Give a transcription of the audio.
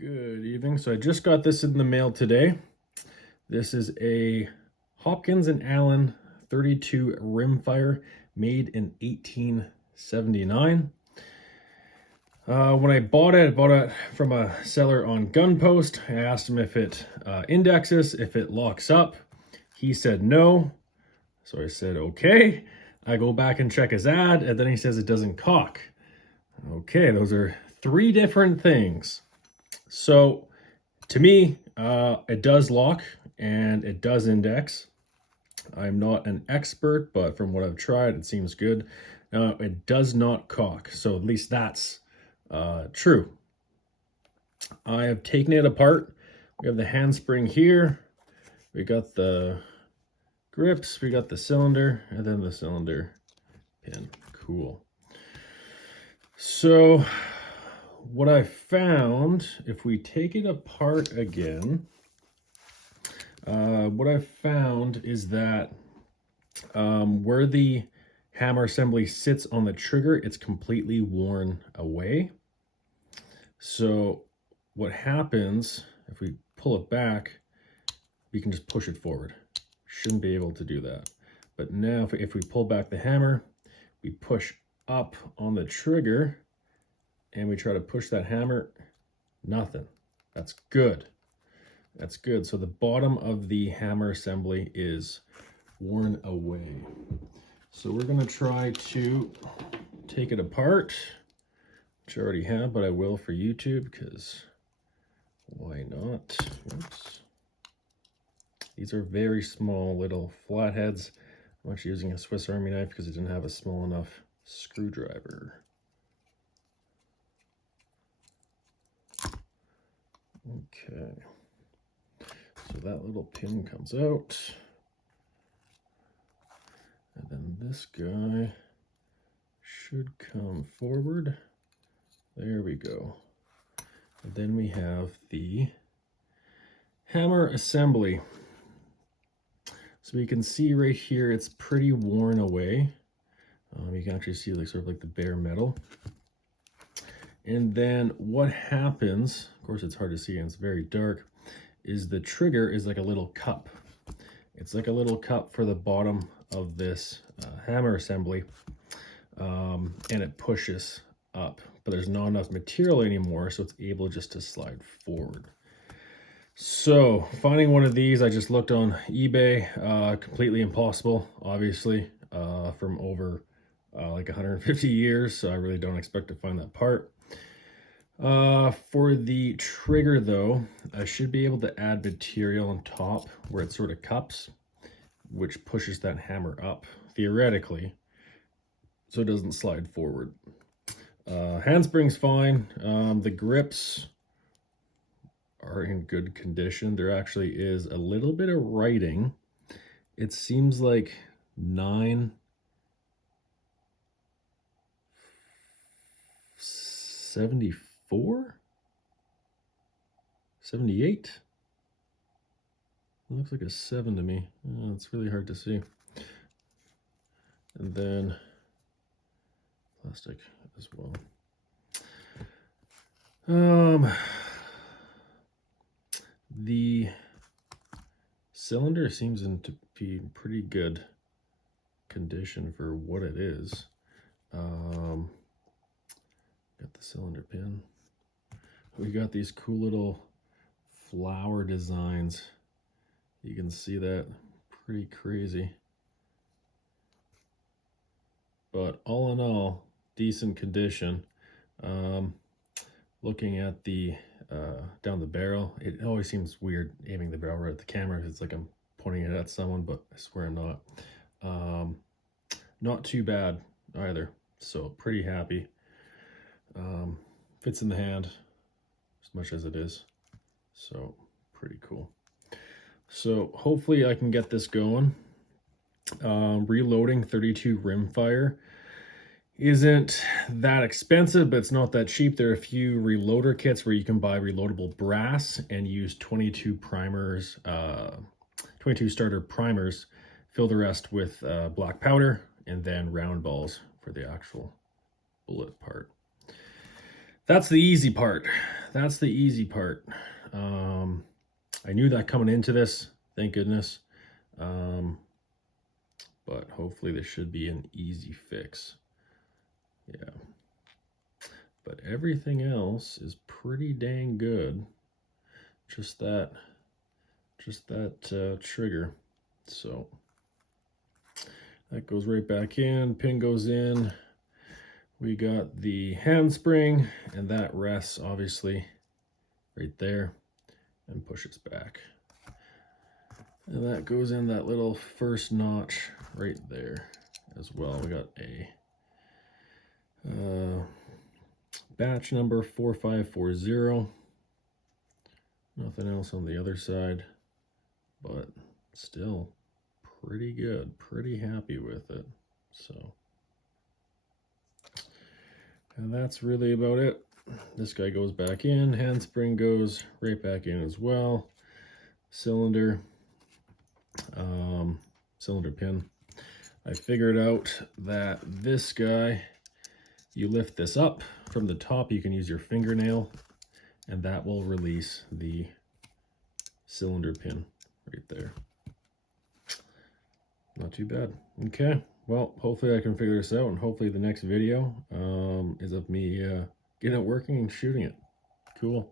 Good evening. So I just got this in the mail today. This is a Hopkins and Allen 32 rimfire made in 1879. When I bought it from a seller on Gunpost. I asked him if it indexes, if it locks up. He said no. So I said, okay. I go back and check his ad, and then he says it doesn't cock. Okay, those are three different things. So to me, it does lock and it does index. I'm not an expert, but from what I've tried, it seems good. It does not cock, so at least that's true. I have taken it apart. We have the handspring here. We got the grips, we got the cylinder, and then the cylinder pin. Cool. So what I found, if we take it apart again, what I found is that where the hammer assembly sits on the trigger, it's completely worn away. So what happens, if we pull it back, we can just push it forward. Shouldn't be able to do that. But now if we pull back the hammer, we push up on the trigger, and we try to push that hammer, nothing. That's good. That's good. So the bottom of the hammer assembly is worn away. So we're going to try to take it apart, which I already have, but I will for YouTube because why not? Oops. These are very small little flatheads. I'm actually using a Swiss Army knife because it didn't have a small enough screwdriver. Okay, so that little pin comes out, and then this guy should come forward. There we go. And then we have the hammer assembly. So you can see right here, it's pretty worn away. You can actually see like sort of like the bare metal. And then what happens, of course it's hard to see and it's very dark, is the trigger is like a little cup. It's like a little cup for the bottom of this hammer assembly, and it pushes up, but there's not enough material anymore, so it's able just to slide forward. So finding one of these, I just looked on eBay, completely impossible, obviously, from over like 150 years, so I really don't expect to find that part. For the trigger though, I should be able to add material on top where it sort of cups, which pushes that hammer up, theoretically, so it doesn't slide forward. Handspring's fine. The grips are in good condition. There actually is a little bit of writing. It seems like 974, 78. It looks like a 7 to me. It's really hard to see. And then plastic as well. The cylinder seems to be in pretty good condition for what it is. Got the cylinder pin. We got these cool little flower designs. You can see that, pretty crazy. But all in all, decent condition. Looking at the down the barrel, it always seems weird aiming the barrel right at the camera. It's like I'm pointing it at someone, but I swear I'm not. Not too bad either, so pretty happy. Fits in the hand as much as it is, so pretty cool. So hopefully I can get this going. Reloading 32 rimfire isn't that expensive, but it's not that cheap. There are a few reloader kits where you can buy reloadable brass and use 22 primers, 22 starter primers, fill the rest with black powder, and then round balls for the actual bullet part. That's the easy part. that's the easy part. I knew that coming into this, thank goodness. But hopefully this should be an easy fix. Yeah. But everything else is pretty dang good. Just that trigger. So that goes right back in, pin goes in. We got the handspring, and that rests obviously right there and pushes back. And that goes in that little first notch right there as well. We got a batch number 4540. Nothing else on the other side, but still pretty good. Pretty happy with it. So, and that's really about it. This guy goes back in, handspring goes right back in as well. Cylinder pin. I figured out that this guy, you lift this up from the top, you can use your fingernail, and that will release the cylinder pin right there. Not too bad. Okay, well, hopefully I can figure this out, and hopefully the next video is of me getting it working and shooting it. Cool.